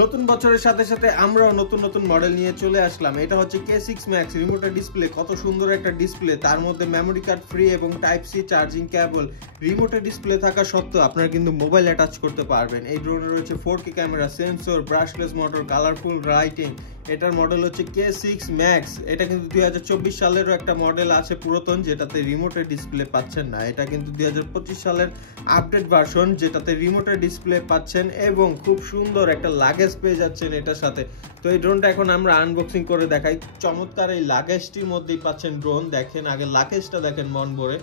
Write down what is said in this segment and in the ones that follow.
নতুন বছরের সাথে সাথে আমরাও নতুন নতুন মডেল নিয়ে চলে আসলাম। এটা হচ্ছে K6 Max রিমোটের ডিসপ্লে, কত সুন্দর একটা ডিসপ্লে, তার মধ্যে মেমোরি কার্ড ফ্রি এবং টাইপ সি চার্জিং কেবল। রিমোটের ডিসপ্লে থাকা সত্ত্বেও আপনারা কিন্তু মোবাইল অ্যাটাচ করতে পারবেন। এই ড্রোনে রয়েছে 4K camera, sensor, brushless motor, colourful lighting. এটার মডেল হচ্ছে K6 Max। এটা কিন্তু 2024 সালেরও একটা মডেল আছে পুরাতন, যেটাতে রিমোটের ডিসপ্লে পাচ্ছেন না। এটা কিন্তু 2025 সালের আপডেট ভার্সন, যেটাতে রিমোটের ডিসপ্লে পাচ্ছেন এবং খুব সুন্দর একটা লাগেজ পেয়ে যাচ্ছেন এটার সাথে। তো এই ড্রোনটা এখন আমরা আনবক্সিং করে দেখাই। চমৎকার এই লাগেজটির মধ্যেই পাচ্ছেন ড্রোন। দেখেন আগে লাগেজটা দেখেন মন ভরে।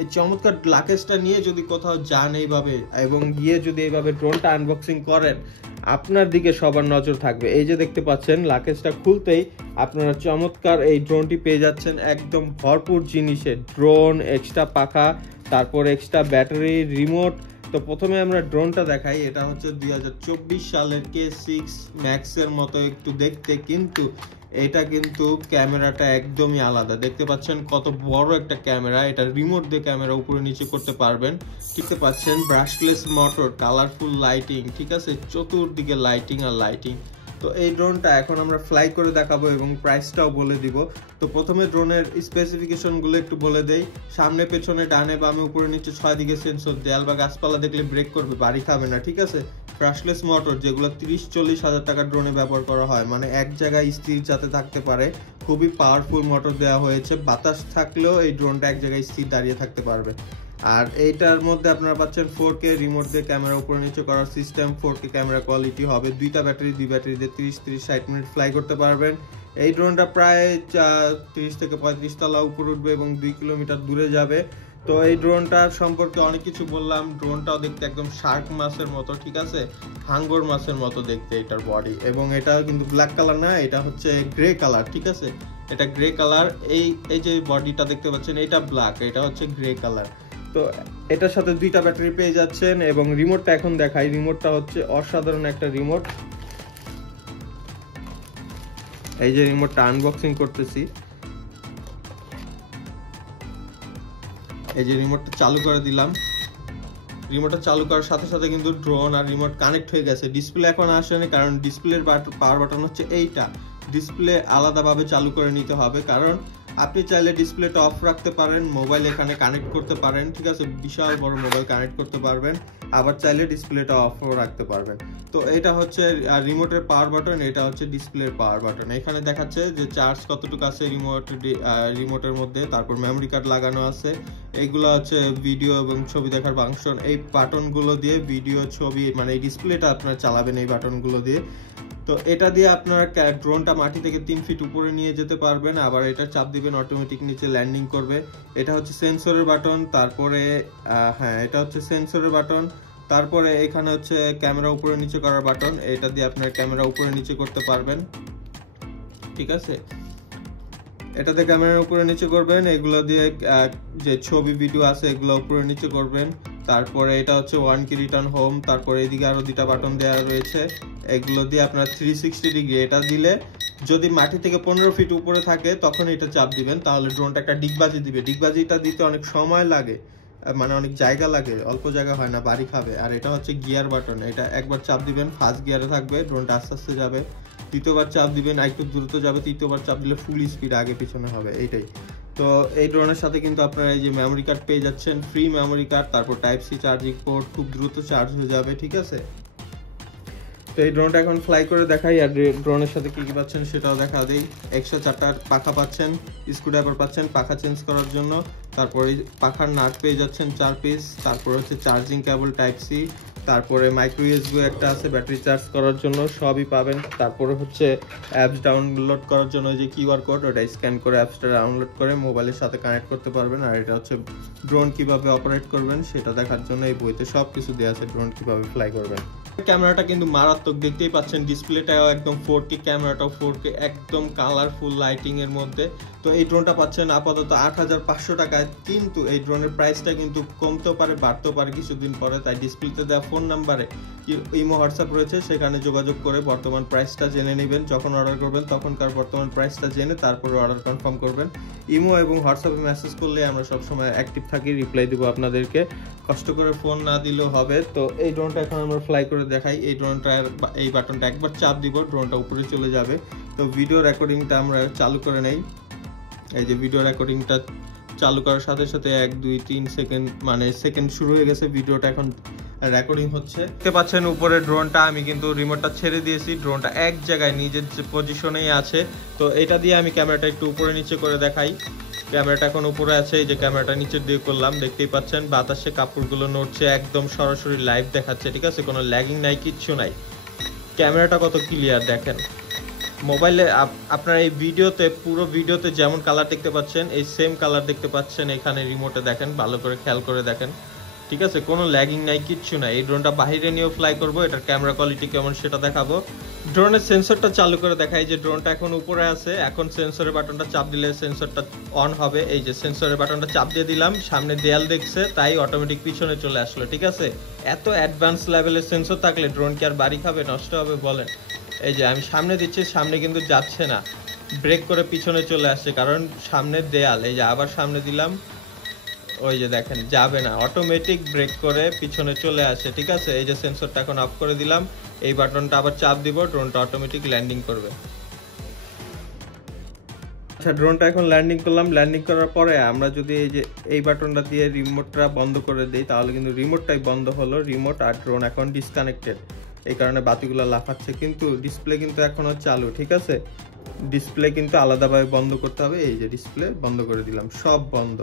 এই চমৎকার লাগেজটা নিয়ে যদি কোথাও যান এইভাবে এবং গিয়ে যদি এইভাবে ড্রোনটা আনবক্সিং করেন, আপনার দিকে সবার নজর থাকবে। এই যে দেখতে পাচ্ছেন লাগেজটা খুলতেই আপনারা চমৎকার এই ড্রোনটি পেয়ে যাচ্ছেন একদম ভরপুর জিনিসে। ড্রোন, এক্সট্রা পাখা, তারপর এক্সট্রা ব্যাটারি, রিমোট। তো প্রথমে আমরা ড্রোনটা দেখাই। এটা হচ্ছে 2024 সালের K6 Max এর মতো একটু দেখতে, কিন্তু এটা কিন্তু ক্যামেরাটা একদমই আলাদা। দেখতে পাচ্ছেন কত বড় একটা ক্যামেরা। এটা রিমোট দিয়ে ক্যামেরা উপরে নিচে করতে পারবেন। দেখতে পাচ্ছেন ব্রাশলেস মোটর, কালারফুল লাইটিং, ঠিক আছে, চতুর্দিকে লাইটিং আর লাইটিং। তো এই ড্রোনটা এখন আমরা ফ্লাই করে দেখাবো এবং প্রাইসটাও বলে দিব। তো প্রথমে ড্রোনের স্পেসিফিকেশনগুলো একটু বলে দেই। সামনে পেছনে ডানে বামে উপরে নিচে 6 দিকে সেন্সর, দেয়াল বা গাছপালা দেখলে ব্রেক করবে, বাড়ি খাবে না, ঠিক আছে। ব্রাশলেস মোটর, যেগুলো 30-40 হাজার টাকার ড্রোনে ব্যবহার করা হয়, মানে এক জায়গায় স্থির যাতে থাকতে পারে। খুবই পাওয়ারফুল মোটর দেওয়া হয়েছে, বাতাস থাকলেও এই ড্রোনটা এক জায়গায় স্থির দাঁড়িয়ে থাকতে পারবে। আর এইটার মধ্যে আপনারা পাচ্ছেন 4K রিমোট দিয়ে ক্যামেরা উপরে নিচে করার সিস্টেম। 4K ক্যামেরা কোয়ালিটি হবে। দুই ব্যাটারি দিয়ে 30-60 মিনিট ফ্লাই করতে পারবেন। এই ড্রোনটা প্রায় 30 থেকে 35 তলা উপরে উঠবে এবং 2 কিলোমিটার দূরে যাবে। তো এই ড্রোনটার সম্পর্কে অনেক কিছু বললাম। ড্রোনটাও দেখতে একদম শার্ক মাছের মতো, ঠিক আছে, হাঙ্গর মাছের মতো দেখতে এটার বডি। এবং এটা কিন্তু ব্ল্যাক কালার না, এটা হচ্ছে গ্রে কালার, ঠিক আছে। এটা গ্রে কালার। এই যে বডিটা দেখতে পাচ্ছেন এটা ব্ল্যাক, এটা হচ্ছে গ্রে কালার। তো এটার সাথে 2টা ব্যাটারি পেয়ে যাচ্ছেন এবং রিমোটটা এখন দেখাই। রিমোটটা হচ্ছে অসাধারণ একটা রিমোট। এই যে রিমোটটা আনবক্সিং করতেছি। এই যে রিমোটটা চালু করে দিলাম। রিমোটটা চালু করার সাথে সাথে কিন্তু ড্রোন আর রিমোট কানেক্ট হয়ে গেছে। ডিসপ্লে এখন আসেনি, কারণ ডিসপ্লের পাওয়ার বাটন হচ্ছে এইটা। ডিসপ্লে আলাদাভাবে চালু করে নিতে হবে, কারণ আপনি চাইলে ডিসপ্লেটা অফ রাখতে পারেন, মোবাইল এখানে কানেক্ট করতে পারেন, ঠিক আছে, বিশাল বড় মোবাইল কানেক্ট করতে পারবেন। আবার চাইলে ডিসপ্লেটা অফও রাখতে পারবেন। তো এটা হচ্ছে রিমোটের পাওয়ার বাটন, এটা হচ্ছে ডিসপ্লের পাওয়ার বাটন। এখানে দেখাচ্ছে যে চার্জ কতটুকু আছে রিমোটের মধ্যে, তারপর মেমোরি কার্ড লাগানো আছে। এইগুলো হচ্ছে ভিডিও এবং ছবি দেখার ফাংশন। এই বাটনগুলো দিয়ে ভিডিও, ছবি, মানে এই ডিসপ্লেটা আপনারা চালাবেন এই বাটনগুলো দিয়ে। তো এটা দিয়ে আপনারা ড্রোনটা মাটি থেকে 3 ফিট উপরে নিয়ে যেতে পারবেন। আবার এটা চাপ দিবেন, অটোমেটিক নিচে ল্যান্ডিং করবে। এটা হচ্ছে সেন্সরের বাটন। তারপরে এটা হচ্ছে সেন্সরের বাটন। তারপরে এখানে হচ্ছে ক্যামেরা উপরে নিচে করার বাটন। এটা দিয়ে আপনার ক্যামেরা উপরে নিচে করতে পারবেন, ঠিক আছে। এটাতে ক্যামেরা উপরে নিচে করবেন। এগুলো দিয়ে যে ছবি ভিডিও আছে এগুলো উপরে নিচে করবেন। তারপরে এটা হচ্ছে 1 কি রিটার্ন হোম। তারপরে এদিকে আরো 2টা বাটন দেওয়া রয়েছে। এগুলো দিয়ে আপনার 360 ডিগ্রি, এটা দিলে যদি মাটি থেকে 15 ফিট উপরে থাকে তখন এটা চাপ দিবেন, তাহলে ড্রোনটা একটা ডিগবাজি দিবে। ডিগবাজিটা দিতে অনেক সময় লাগে, মানে অনেক জায়গা লাগে, অল্প জায়গা হয় না, বাড়ি খাবে। আর এটা হচ্ছে গিয়ার বাটন। এটা একবার চাপ দিবেন, ফার্স্ট গিয়ারে থাকবে, ড্রোনটা আস্তে আস্তে যাবে। দ্বিতীয়বার চাপ দিবেন, একটু দ্রুত যাবে। তৃতীয়বার চাপ দিলে ফুল স্পিড আগে পিছনে হবে, এইটাই। তো এই ড্রোনের সাথে কিন্তু আপনারা এই যে মেমোরি কার্ড পেয়ে যাচ্ছেন, ফ্রি মেমোরি কার্ড, তারপর টাইপ সি চার্জিং পোর্ট, খুব দ্রুত চার্জ হয়ে যাবে, ঠিক আছে। তো এই ড্রোনটা এখন ফ্লাই করে দেখাই, আর ড্রোনের সাথে কি কি পাচ্ছেন সেটাও দেখা দেই। এক্সট্রা 4টা পাখা পাচ্ছেন, স্ক্রুড্রাইভার পাচ্ছেন পাখা চেঞ্জ করার জন্য। তারপরে পাখার নাট পেয়ে যাচ্ছেন 4 পিস। তারপরে হচ্ছে চার্জিং কেবল টাইপ সি। তারপরে মাইক্রো ইউএসবি একটা আছে ব্যাটারি চার্জ করার জন্য, সবই পাবেন। তারপরে হচ্ছে অ্যাপস ডাউনলোড করার জন্য যে কিউআর কোড, ওটা স্ক্যান করে অ্যাপসটা ডাউনলোড করে মোবাইলের সাথে কানেক্ট করতে পারবেন। আর এটা হচ্ছে ড্রোন কিভাবে অপারেট করবেন সেটা দেখার জন্য এই বইতে সব কিছু দেওয়া আছে, ড্রোন কিভাবে ফ্লাই করবেন। ক্যামেরাটা কিন্তু মারাত্মক, দেখতেই পাচ্ছেন। ডিসপ্লেটাও একদম 4K, ক্যামেরাটাও 4K, একদম কালারফুল লাইটিং এর মধ্যে। তো এই ড্রোনটা পাচ্ছেন আপাতত 8500 টাকায়, কিন্তু এই ড্রোনের প্রাইসটা কিন্তু কমতেও পারে বাড়তেও পারে কিছুদিন পরে। তাই ডিসপ্লেতে দেওয়া ফোন নাম্বারে ইমো হোয়াটসঅ্যাপ রয়েছে, সেখানে যোগাযোগ করে বর্তমান প্রাইসটা জেনে নেবেন। যখন অর্ডার করবেন তখনকার বর্তমান প্রাইসটা জেনে তারপরে অর্ডার কনফার্ম করবেন। ইমো এবং হোয়াটসঅ্যাপে মেসেজ করলে আমরা সবসময় অ্যাক্টিভ থাকি, রিপ্লাই দেবো আপনাদেরকে। কষ্ট করে ফোন না দিলেও হবে। তো এই ড্রোনটা এখন আমরা ফ্লাই করে দেখাই। এই ড্রোনটা এই বাটনটা একবার চাপ দিব, ড্রোনটা উপরে চলে যাবে। তো ভিডিও রেকর্ডিংটা আমরা চালু করে নেই। এই যে ভিডিও রেকর্ডিংটা চালু করার সাথে সাথে 1 2 3 সেকেন্ড মানে সেকেন্ড শুরু হয়ে গেছে, ভিডিওটা এখন রেকর্ডিং হচ্ছে। দেখতে পাচ্ছেন উপরে ড্রোনটা, আমি কিন্তু রিমোটটা ছেড়ে দিয়েছি, ড্রোনটা এক জায়গায় নিজের পজিশনেই আছে। তো এটা দিয়ে আমি ক্যামেরাটা একটু উপরে নিচে করে দেখাই। ক্যামেরাটা এখন উপরে আছে, এই যে ক্যামেরাটা নিচের দিকে করলাম, দেখতেই পাচ্ছেন বাতাসে কাপড়গুলো নড়ছে, একদম সরাসরি লাইভ দেখাচ্ছে, ঠিক আছে, কোনো ল্যাগিং নাই, কিচ্ছু নাই। ক্যামেরাটা কত ক্লিয়ার দেখেন। মোবাইলে আপনার এই ভিডিওতে, পুরো ভিডিওতে যেমন কালার দেখতে পাচ্ছেন এই সেম কালার দেখতে পাচ্ছেন এখানে রিমোটে, দেখেন ভালো করে খেয়াল করে দেখেন, ঠিক আছে, কোনো ল্যাগিং নাই, কিচ্ছু নাই। এই ড্রোনটা বাইরে নিয়েও ফ্লাই করবো, এটার ক্যামেরা কোয়ালিটি কেমন সেটা দেখাবো। ড্রোনের সেন্সরটা চালু করে দেখাই। যে ড্রোনটা এখন উপরে আছে, এখন সেন্সরের বাটনটা চাপ দিলে সেন্সরটা অন হবে। এই যে সেন্সরের বাটনটা চাপ দিয়ে দিলাম, সামনে দেয়াল দেখছে তাই অটোমেটিক পিছনে চলে আসলো, ঠিক আছে। এত অ্যাডভান্স লেভেলের সেন্সর থাকলে ড্রোন কি আর বাড়ি খাবে, নষ্ট হবে বলেন। এই যে আমি সামনে দিচ্ছি, সামনে কিন্তু যাচ্ছে না, ব্রেক করে পিছনে চলে আসছে, কারণ সামনে দেয়াল। এই যে আবার সামনে দিলাম, ওই যে দেখেন যাবে না, অটোমেটিক ব্রেক করে পিছনে চলে আসে, ঠিক আছে। এই যে সেন্সরটা এখন অফ করে দিলাম, এই বাটনটা আবার চাপ দিব, ড্রোনটা অটোমেটিক ল্যান্ডিং করবে। আচ্ছা, ড্রোনটা এখন ল্যান্ডিং করলাম। ল্যান্ডিং করার পরে আমরা যদি এই যে এই বাটনটা দিয়ে রিমোটটা বন্ধ করে দিই, তাহলে কিন্তু রিমোটটাই বন্ধ হলো। রিমোট আর ড্রোন এখন ডিসকানেক্টেড, এই কারণে বাতিগুলো লাফাচ্ছে, কিন্তু ডিসপ্লে কিন্তু এখনো চালু, ঠিক আছে। ডিসপ্লে কিন্তু আলাদাভাবে বন্ধ করতে হবে। এই যে ডিসপ্লে বন্ধ করে দিলাম, সব বন্ধ।